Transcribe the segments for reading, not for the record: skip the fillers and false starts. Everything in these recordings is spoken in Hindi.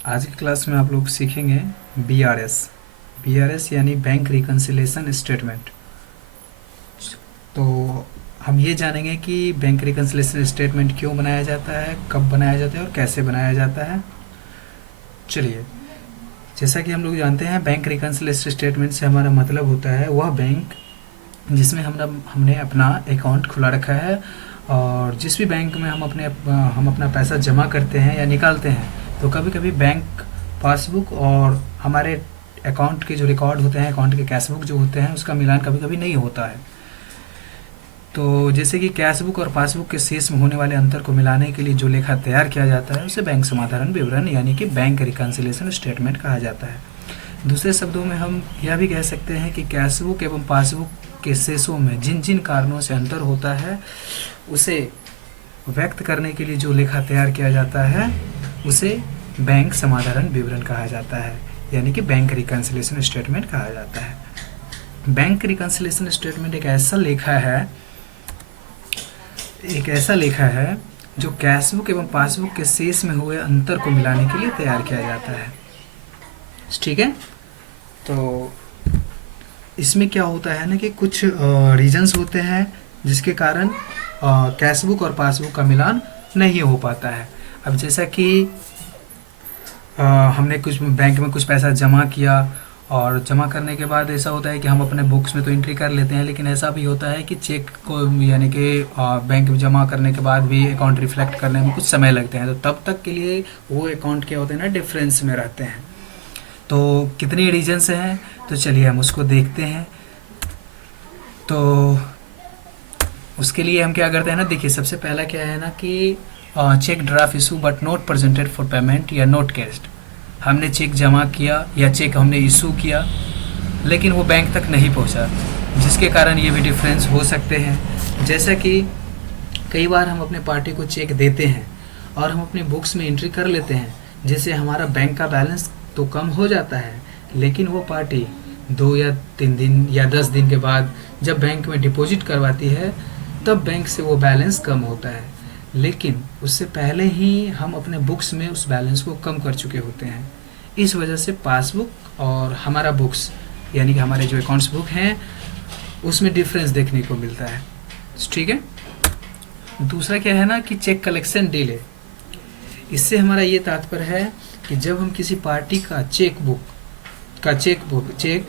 आज की क्लास में आप लोग सीखेंगे बीआरएस। बीआरएस यानी बैंक रिकन्सिलेशन स्टेटमेंट। तो हम ये जानेंगे कि बैंक रिकन्सिलेशन स्टेटमेंट क्यों बनाया जाता है, कब बनाया जाता है और कैसे बनाया जाता है। चलिए, जैसा कि हम लोग जानते हैं, बैंक रिकन्सिलेशन स्टेटमेंट से हमारा मतलब होता है वह बैंक जिसमें हमने अपना अकाउंट खुला रखा है, और जिस भी बैंक में हम अपना पैसा जमा करते हैं या निकालते हैं, तो कभी कभी बैंक पासबुक और हमारे अकाउंट के जो रिकॉर्ड होते हैं, अकाउंट के कैश बुक जो होते हैं, उसका मिलान कभी कभी नहीं होता है। तो जैसे कि कैश बुक और पासबुक के शेष में होने वाले अंतर को मिलाने के लिए जो लेखा तैयार किया जाता है उसे बैंक समाधान विवरण यानी कि बैंक रिकन्सिलेशन स्टेटमेंट कहा जाता है। दूसरे शब्दों में हम यह भी कह सकते हैं कि कैश बुक एवं पासबुक के शेषों में जिन जिन कारणों से अंतर होता है उसे व्यक्त करने के लिए जो लेखा तैयार किया जाता है उसे बैंक समाधान विवरण कहा जाता है, यानी कि बैंक रिकन्सिलेशन स्टेटमेंट कहा जाता है। बैंक रिकन्सिलेशन स्टेटमेंट एक ऐसा लेखा है जो कैश बुक एवं पासबुक के शेष में हुए अंतर को मिलाने के लिए तैयार किया जाता है। ठीक है, तो इसमें क्या होता है ना कि कुछ रीजंस होते हैं जिसके कारण कैश बुक और पासबुक का मिलान नहीं हो पाता है। अब जैसा कि हमने कुछ बैंक में कुछ पैसा जमा किया, और जमा करने के बाद ऐसा होता है कि हम अपने बुक्स में तो एंट्री कर लेते हैं, लेकिन ऐसा भी होता है कि चेक को यानी कि बैंक में जमा करने के बाद भी अकाउंट रिफ्लेक्ट करने में कुछ समय लगते हैं, तो तब तक के लिए वो अकाउंट क्या होते हैं ना, डिफरेंस में रहते हैं। तो कितने रीजन्स हैं, तो चलिए हम उसको देखते हैं। तो उसके लिए हम क्या करते हैं ना, देखिए सबसे पहला क्या है ना कि cheque draft issue but not presented for payment या नोट कैश्ड। हमने चेक जमा किया या चेक हमने इशू किया लेकिन वो बैंक तक नहीं पहुंचा, जिसके कारण ये भी डिफरेंस हो सकते हैं। जैसा कि कई बार हम अपने पार्टी को चेक देते हैं और हम अपनी बुक्स में एंट्री कर लेते हैं, जिससे हमारा बैंक का बैलेंस तो कम हो जाता है, लेकिन वो पार्टी 2 या 3 दिन या 10 दिन के बाद जब बैंक में डिपॉजिट करवाती है तब बैंक से वो बैलेंस कम होता है, लेकिन उससे पहले ही हम अपने बुक्स में उस बैलेंस को कम कर चुके होते हैं। इस वजह से पासबुक और हमारा बुक्स यानी कि हमारे जो अकाउंट्स बुक हैं उसमें डिफरेंस देखने को मिलता है। ठीक है, दूसरा क्या है ना कि चेक कलेक्शन डिले। इससे हमारा ये तात्पर्य है कि जब हम किसी पार्टी का चेक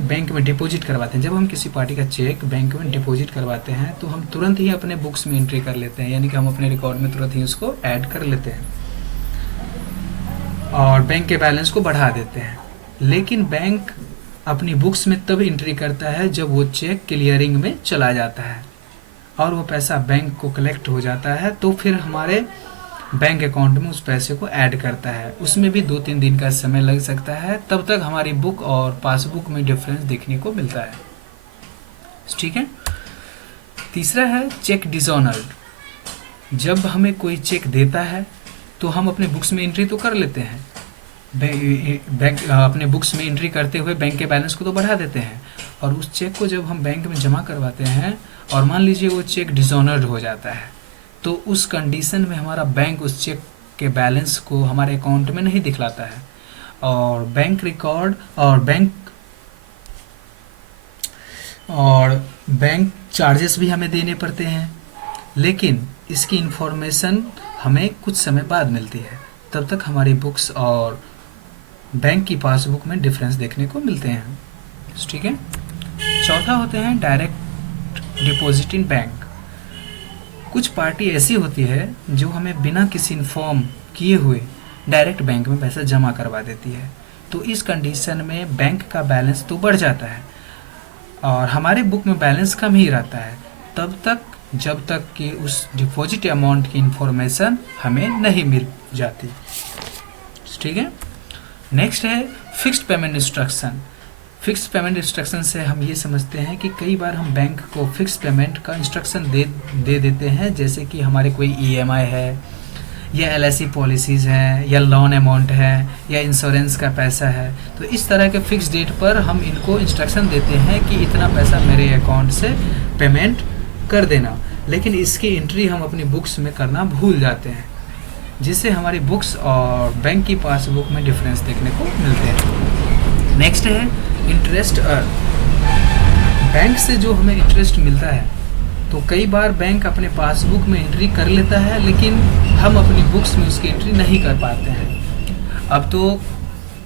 बैंक में डिपॉजिट करवाते हैं, जब हम किसी पार्टी का चेक बैंक में डिपॉजिट करवाते हैं तो हम तुरंत ही अपने बुक्स में एंट्री कर लेते हैं, यानी कि हम अपने रिकॉर्ड में तुरंत ही उसको ऐड कर लेते हैं और बैंक के बैलेंस को बढ़ा देते हैं। लेकिन बैंक अपनी बुक्स में तब एंट्री करता है जब वो चेक क्लियरिंग में चला जाता है और वो पैसा बैंक को कलेक्ट हो जाता है, तो फिर हमारे बैंक अकाउंट में उस पैसे को ऐड करता है। उसमें भी 2-3 दिन का समय लग सकता है, तब तक हमारी बुक और पासबुक में डिफरेंस देखने को मिलता है। ठीक है, तीसरा है चेक डिसऑनर्ड। जब हमें कोई चेक देता है तो हम अपने बुक्स में एंट्री तो कर लेते हैं, बैंक अपने बुक्स में एंट्री करते हुए बैंक के बैलेंस को तो बढ़ा देते हैं, और उस चेक को जब हम बैंक में जमा करवाते हैं और मान लीजिए वो चेक डिसऑनर्ड हो जाता है, तो उस कंडीशन में हमारा बैंक उस चेक के बैलेंस को हमारे अकाउंट में नहीं दिखलाता है, और बैंक रिकॉर्ड और बैंक चार्जेस भी हमें देने पड़ते हैं, लेकिन इसकी इन्फॉर्मेशन हमें कुछ समय बाद मिलती है। तब तक हमारी बुक्स और बैंक की पासबुक में डिफरेंस देखने को मिलते हैं। ठीक है, चौथा होते हैं डायरेक्ट डिपॉजिट इन बैंक। कुछ पार्टी ऐसी होती है जो हमें बिना किसी इन्फॉर्म किए हुए डायरेक्ट बैंक में पैसा जमा करवा देती है, तो इस कंडीशन में बैंक का बैलेंस तो बढ़ जाता है और हमारे बुक में बैलेंस कम ही रहता है, तब तक जब तक कि उस डिपॉजिट अमाउंट की इन्फॉर्मेशन हमें नहीं मिल जाती। ठीक है, नेक्स्ट है fixed payment instruction. Fix payment instruction से हम ये समझते हैं कि कई बार हम बैंक को फिक्स पेमेंट का इंस्ट्रक्शन दे देते हैं, जैसे कि हमारे कोई ईएमआई है या एलआईसी पॉलिसीज़ हैं या लोन अमाउंट है या इंश्योरेंस का पैसा है, तो इस तरह के फिक्स डेट पर हम इनको इंस्ट्रक्शन देते हैं कि इतना पैसा मेरे अकाउंट से पेमेंट कर देना, लेकिन इसकी एंट्री हम अपनी बुक्स में करना भूल जाते हैं। जिससे हमारी बुक्स और बैंक की पासबुक में डिफरेंस देखने को मिलते हैं। नेक्स्ट है इंटरेस्ट अर्न। बैंक से जो हमें इंटरेस्ट मिलता है, तो कई बार बैंक अपने पासबुक में एंट्री कर लेता है, लेकिन हम अपनी बुक्स में उसकी एंट्री नहीं कर पाते हैं। अब तो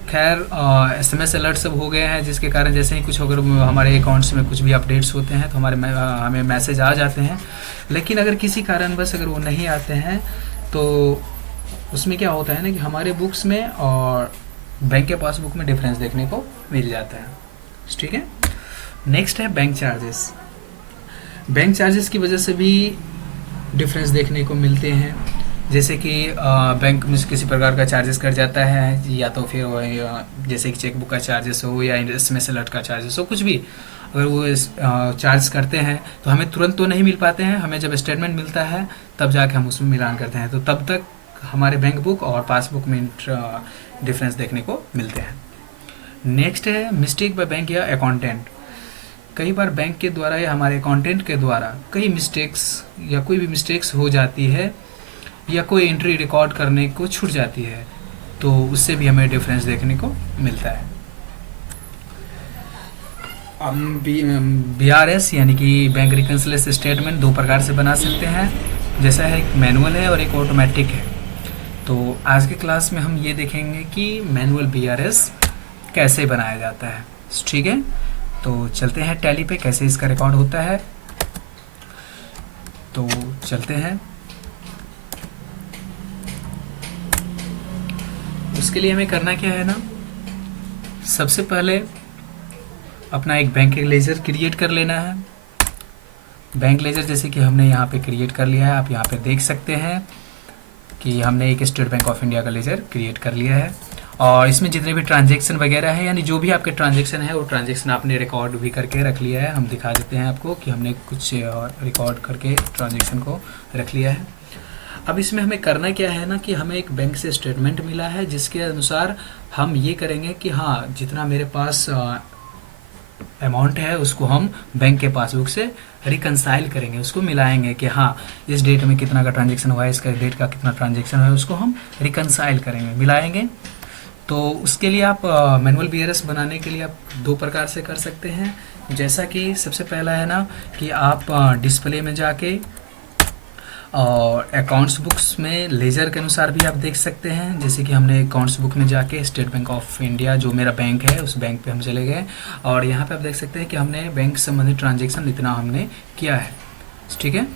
खैर SMS अलर्ट सब हो गए हैं, जिसके कारण जैसे ही कुछ अगर हमारे अकाउंट्स में कुछ भी अपडेट्स होते हैं तो हमें मैसेज आ जाते हैं। लेकिन अगर किसी कारणवश अगर वो नहीं आते हैं तो उसमें क्या होता है ना कि हमारे बुक्स में और बैंक के पासबुक में डिफरेंस देखने को मिल जाता है। ठीक है। नेक्स्ट है बैंक चार्जेस। बैंक चार्जेस की वजह से भी डिफरेंस देखने को मिलते हैं, जैसे कि बैंक में किसी प्रकार का चार्जेस कट जाता है, या तो फिर जैसे कि चेकबुक का चार्जेस हो या SMS अलर्ट का चार्जेस हो, कुछ भी अगर वो चार्ज करते हैं तो हमें तुरंत तो नहीं मिल पाते हैं। हमें जब स्टेटमेंट मिलता है तब जाके हम उसमें मिलान करते हैं, तो तब तक हमारे बैंक बुक और पासबुक में डिफरेंस देखने को मिलते हैं। नेक्स्ट है मिस्टेक बाय बैंक या अकाउंटेंट। कई बार बैंक के द्वारा या हमारे अकाउंटेंट के द्वारा कई मिस्टेक्स या कोई भी मिस्टेक्स हो जाती है, या कोई एंट्री रिकॉर्ड करने को छूट जाती है, तो उससे भी हमें डिफरेंस देखने को मिलता है। BRS यानी कि बैंक रिकन्सिलिएशन स्टेटमेंट दो प्रकार से बना सकते हैं, जैसा है एक मैनुअल है और एक ऑटोमेटिक है। तो आज के क्लास में हम ये देखेंगे कि मैनुअल BRS कैसे बनाया जाता है। ठीक है, तो चलते हैं टैली पे कैसे इसका रिकॉर्ड होता है। तो चलते हैं। उसके लिए हमें करना क्या है ना, सबसे पहले अपना एक बैंक लेजर क्रिएट कर लेना है। बैंक लेजर जैसे कि हमने यहाँ पे क्रिएट कर लिया है, आप यहाँ पे देख सकते हैं कि हमने एक स्टेट बैंक ऑफ इंडिया का लेजर क्रिएट कर लिया है। और इसमें जितने भी ट्रांजेक्शन वगैरह है, यानी जो भी आपके ट्रांजेक्शन है वो ट्रांजेक्शन आपने रिकॉर्ड भी करके रख लिया है। हम दिखा देते हैं आपको कि हमने कुछ रिकॉर्ड करके ट्रांजेक्शन को रख लिया है। अब इसमें हमें करना क्या है ना कि हमें एक बैंक से स्टेटमेंट मिला है, जिसके अनुसार हम ये करेंगे कि हाँ, जितना मेरे पास अमाउंट है उसको हम बैंक के पासबुक से रिकंसाइल करेंगे, उसको मिलाएंगे कि हाँ इस डेट में कितना का ट्रांजेक्शन हुआ है, इसका डेट का कितना ट्रांजेक्शन हुआ है, उसको हम रिकंसाइल करेंगे, मिलाएंगे। तो उसके लिए आप मैनुअल BRS बनाने के लिए आप दो प्रकार से कर सकते हैं। जैसा कि सबसे पहला है ना कि आप डिस्प्ले में जाके और अकाउंट्स बुक्स में लेजर के अनुसार भी आप देख सकते हैं। जैसे कि हमने अकाउंट्स बुक में जाके स्टेट बैंक ऑफ इंडिया जो मेरा बैंक है उस बैंक पे हम चले गए, और यहाँ पे आप देख सकते हैं कि हमने बैंक से संबंधित ट्रांजेक्शन इतना हमने किया है। ठीक है,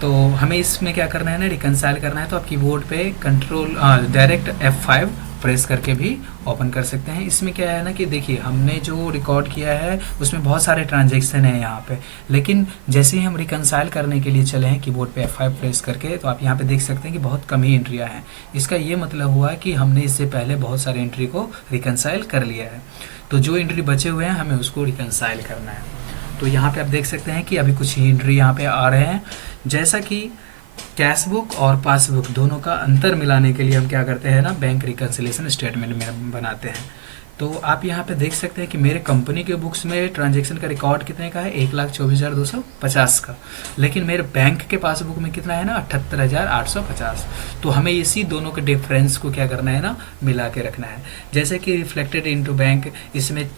तो हमें इसमें क्या करना है ना, रिकंसाइल करना है। तो आप कीबोर्ड पे कंट्रोल डायरेक्ट F5 प्रेस करके भी ओपन कर सकते हैं। इसमें क्या है ना कि देखिए हमने जो रिकॉर्ड किया है उसमें बहुत सारे ट्रांजेक्शन है यहाँ पे, लेकिन जैसे ही हम रिकंसाइल करने के लिए चले हैं कीबोर्ड पे F5 प्रेस करके, तो आप यहाँ पे देख सकते हैं कि बहुत कम ही एंट्रियाँ हैं। इसका ये मतलब हुआ है कि हमने इससे पहले बहुत सारे एंट्री को रिकंसाइल कर लिया है, तो जो एंट्री बचे हुए हैं हमें उसको रिकंसाइल करना है। तो यहाँ पे आप देख सकते हैं कि अभी कुछ ही एंट्री यहाँ पे आ रहे हैं। जैसा कि कैश बुक और पासबुक दोनों का अंतर मिलाने के लिए हम क्या करते हैं ना, बैंक रिकंसिलिएशन स्टेटमेंट में बनाते हैं। तो आप यहाँ पे देख सकते हैं कि मेरे कंपनी के बुक्स में ट्रांजैक्शन का रिकॉर्ड कितने का है, 1,24,250 का, लेकिन मेरे बैंक के पासबुक में कितना है ना, 78,850। तो हमें इसी दोनों के डिफरेंस को क्या करना है ना, मिला के रखना है। जैसे कि रिफ्लेक्टेड इनटू बैंक, इसमें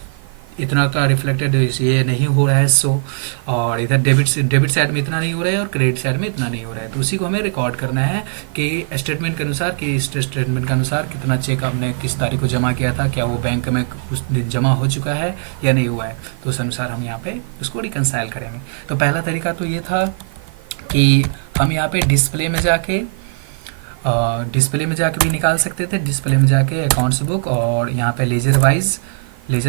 इतना का रिफ्लेक्टेड ये नहीं हो रहा है सो, और इधर डेबिट साइड में इतना नहीं हो रहा है और क्रेडिट साइड में इतना नहीं हो रहा है। तो उसी को हमें रिकॉर्ड करना है कि स्टेटमेंट के अनुसार, कि स्टेटमेंट के अनुसार कितना चेक आपने किस तारीख को जमा किया था, क्या वो बैंक में उस दिन जमा हो चुका है या नहीं हुआ है, तो उस अनुसार हम यहाँ पे उसको रिकंसाइल करेंगे। तो पहला तरीका तो ये था कि हम यहाँ पे डिस्प्ले में जाके भी निकाल सकते थे। डिस्प्ले में जाके अकाउंट्स बुक और यहाँ पे लेजर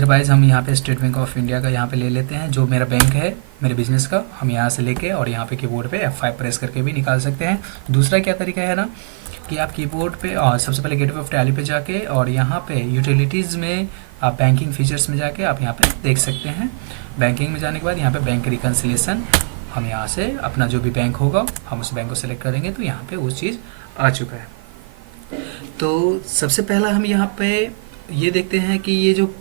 वाइज हम यहाँ पे स्टेट बैंक ऑफ इंडिया का यहाँ पे ले लेते हैं, जो मेरा बैंक है मेरे बिजनेस का, हम यहाँ से लेके और यहाँ पे कीबोर्ड पे F5 प्रेस करके भी निकाल सकते हैं। दूसरा क्या तरीका है ना कि आप कीबोर्ड पे सबसे पहले गेटवे ऑफ टैली पे जाके और यहाँ पे यूटिलिटीज़ में आप बैंकिंग फीचर्स में जाके आप यहाँ पे देख सकते हैं। बैंकिंग में जाने के बाद यहाँ पे बैंक रिकन्सिलिएशन, हम यहाँ से अपना जो भी बैंक होगा हम उस बैंक को सिलेक्ट करेंगे, तो यहाँ पे वो चीज़ आ चुका है। तो सबसे पहला हम यहाँ पे ये देखते हैं कि ये जो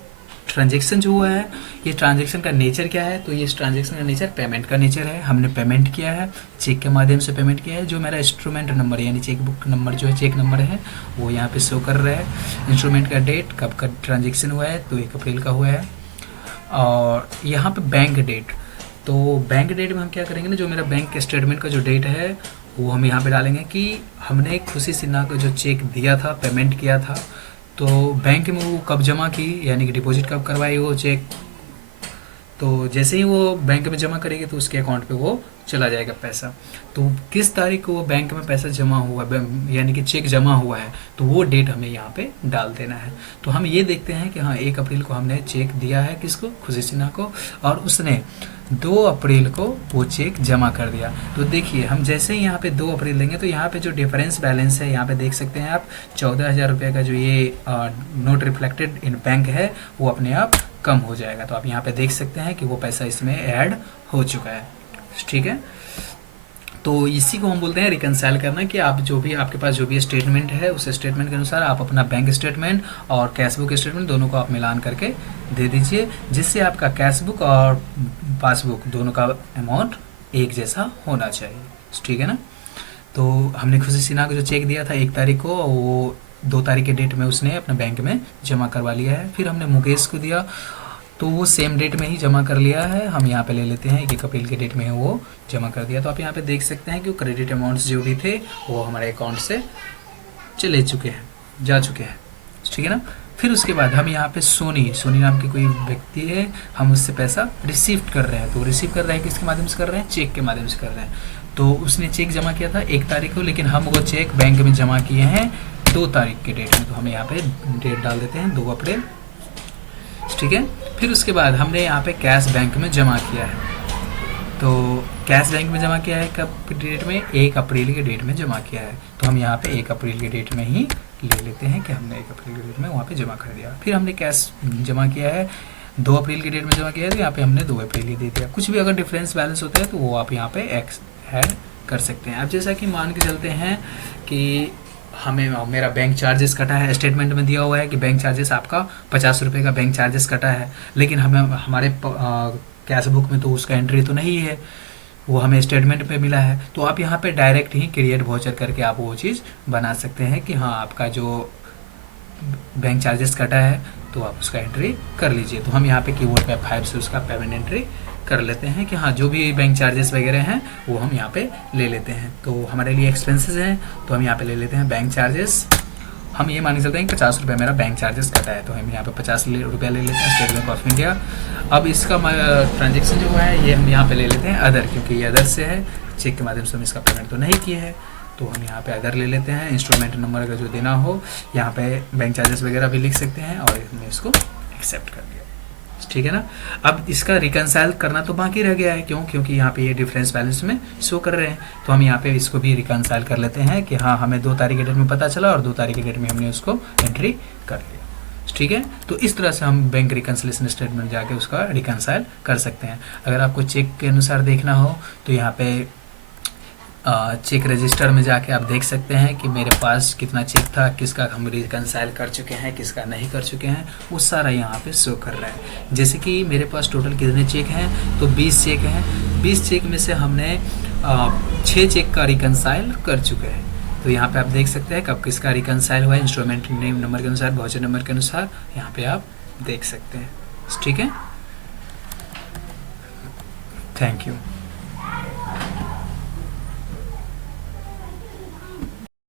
ट्रांजेक्शन जो हुआ है, ये ट्रांजेक्शन का नेचर क्या है, तो ये ट्रांजेक्शन का नेचर पेमेंट का नेचर है। हमने पेमेंट किया है, चेक के माध्यम से पेमेंट किया है। जो मेरा इंस्ट्रूमेंट नंबर यानी चेक बुक नंबर जो है, चेक नंबर है, वो यहाँ पे शो कर रहा है। इंस्ट्रूमेंट का डेट, कब का ट्रांजेक्शन हुआ है, तो 1 अप्रैल का हुआ है। और यहाँ पे बैंक डेट, तो बैंक डेट में हम क्या करेंगे ना, जो मेरा बैंक स्टेटमेंट का जो डेट है वो हम यहाँ पे डालेंगे कि हमने खुशी सिन्हा को जो चेक दिया था, पेमेंट किया था, तो बैंक में वो कब जमा की, यानी कि डिपॉजिट कब करवाई वो चेक। तो जैसे ही वो बैंक में जमा करेगी तो उसके अकाउंट पे वो चला जाएगा पैसा। तो किस तारीख को वो बैंक में पैसा जमा हुआ, यानी कि चेक जमा हुआ है, तो वो डेट हमें यहाँ पे डाल देना है। तो हम ये देखते हैं कि हाँ 1 अप्रैल को हमने चेक दिया है किसको, खुशी सिन्हा को, और उसने 2 अप्रैल को वो चेक जमा कर दिया। तो देखिए हम जैसे ही यहाँ पे 2 अप्रैल देंगे तो यहाँ पे जो डिफरेंस बैलेंस है, यहाँ पे देख सकते हैं आप 14,000 रुपये का जो ये नोट रिफ्लेक्टेड इन बैंक है, वो अपने आप कम हो जाएगा। तो आप यहाँ पे देख सकते हैं कि वो पैसा इसमें ऐड हो चुका है। ठीक है, तो इसी को हम बोलते हैं रिकनसाइल करना, कि आप जो भी आपके पास जो भी स्टेटमेंट है, उस स्टेटमेंट के अनुसार आप अपना बैंक स्टेटमेंट और कैशबुक स्टेटमेंट दोनों को आप मिलान करके दे दीजिए, जिससे आपका कैशबुक और पासबुक दोनों का अमाउंट एक जैसा होना चाहिए। ठीक है ना। तो हमने खुशी सिन्हा को जो चेक दिया था 1 तारीख को, वो 2 तारीख के डेट में उसने अपने बैंक में जमा करवा लिया है। फिर हमने मुकेश को दिया तो वो सेम डेट में ही जमा कर लिया है। हम यहाँ पे ले लेते हैं 1 अप्रैल के डेट में वो जमा कर दिया। तो आप यहाँ पे देख सकते हैं कि वो क्रेडिट अमाउंट्स जो भी थे वो हमारे अकाउंट से चले चुके हैं, जा चुके हैं। ठीक है ना। फिर उसके बाद हम यहाँ पे सोनी नाम की कोई व्यक्ति है, हम उससे पैसा रिसीव कर रहे हैं। तो रिसीव कर रहे हैं किसके माध्यम से कर रहे हैं, चेक के माध्यम से कर रहे हैं। तो उसने चेक जमा किया था 1 तारीख को, लेकिन हम वो चेक बैंक में जमा किए हैं 2 तारीख के डेट में। तो हमें यहाँ पे डेट डाल देते हैं 2 अप्रैल। ठीक है। फिर उसके बाद हमने यहाँ पे कैश बैंक में जमा किया है। तो कैश बैंक में जमा किया है कब डेट में, 1 अप्रैल के डेट में जमा किया है। तो हम यहाँ पे 1 अप्रैल के डेट में ही ले लेते हैं कि हमने 1 अप्रैल के डेट में वहाँ पे जमा कर दिया। फिर हमने कैश जमा किया है 2 अप्रैल के डेट में जमा किया है, तो यहाँ पे हमने 2 अप्रैल ही दे दिया। कुछ भी अगर डिफरेंस बैलेंस होता है तो वो आप यहाँ पे ऐड कर सकते हैं। अब जैसा कि मान के चलते हैं कि हमें मेरा बैंक चार्जेस कटा है, स्टेटमेंट में दिया हुआ है कि बैंक चार्जेस आपका 50 रुपये का बैंक चार्जेस कटा है, लेकिन हमें हमारे कैश बुक में तो उसका एंट्री तो नहीं है, वो हमें स्टेटमेंट पे मिला है। तो आप यहाँ पे डायरेक्ट ही क्रिएट वाउचर करके आप वो चीज़ बना सकते हैं कि हाँ आपका जो बैंक चार्जेस कटा है तो आप उसका एंट्री कर लीजिए। तो हम यहाँ पे कीबोर्ड पे F5 से उसका पेमेंट एंट्री कर लेते हैं कि हाँ जो भी बैंक चार्जेस वगैरह हैं वो हम यहाँ पे ले लेते हैं। तो हमारे लिए एक्सपेंसेस हैं, तो हम यहाँ पे ले लेते हैं बैंक चार्जेस। हम ये मान के चलते हैं कि 50 रुपये मेरा बैंक चार्जेस कटा है, तो हम यहाँ पे 50 रुपये ले लेते हैं स्टेट बैंक ऑफ इंडिया। अब इसका ट्रांजेक्शन जो हुआ है ये हम यहाँ पे ले लेते हैं अदर, क्योंकि ये अदर से है, चेक के माध्यम से हम इसका पेमेंट तो नहीं किए हैं। तो हम यहाँ पे अदर ले लेते हैं। इंस्ट्रूमेंट नंबर अगर जो देना हो यहाँ पे बैंक चार्जेस वगैरह भी लिख सकते हैं, और हमने इसको एक्सेप्ट कर दिया। ठीक है ना। अब इसका रिकनसाइल करना तो बाकी रह गया है, क्यों, क्योंकि यहाँ पे ये डिफरेंस बैलेंस में शो कर रहे हैं। तो हम यहाँ पे इसको भी रिकनसाइल कर लेते हैं कि हाँ हमें 2 तारीख के डेट में पता चला और 2 तारीख के डेट में हमने उसको एंट्री कर लिया। ठीक है। तो इस तरह से हम बैंक रिकन्सिलेशन स्टेटमेंट जाके उसका रिकनसाइल कर सकते हैं। अगर आपको चेक के अनुसार देखना हो तो यहाँ पे चेक रजिस्टर में जाके आप देख सकते हैं कि मेरे पास कितना चेक था, किसका हम रिकनसाइल कर चुके हैं, किसका नहीं कर चुके हैं, वो सारा यहाँ पे शो कर रहा है। जैसे कि मेरे पास टोटल कितने चेक हैं, तो 20 चेक हैं। 20 चेक में से हमने 6 चेक का रिकनसाइल कर चुके हैं। तो यहाँ पे आप देख सकते हैं कब किसका रिकनसाइल हुआ है, इंस्ट्रूमेंट नेम नंबर के अनुसार, वाउचर नंबर के अनुसार यहाँ पे आप देख सकते हैं। ठीक है, थैंक यू।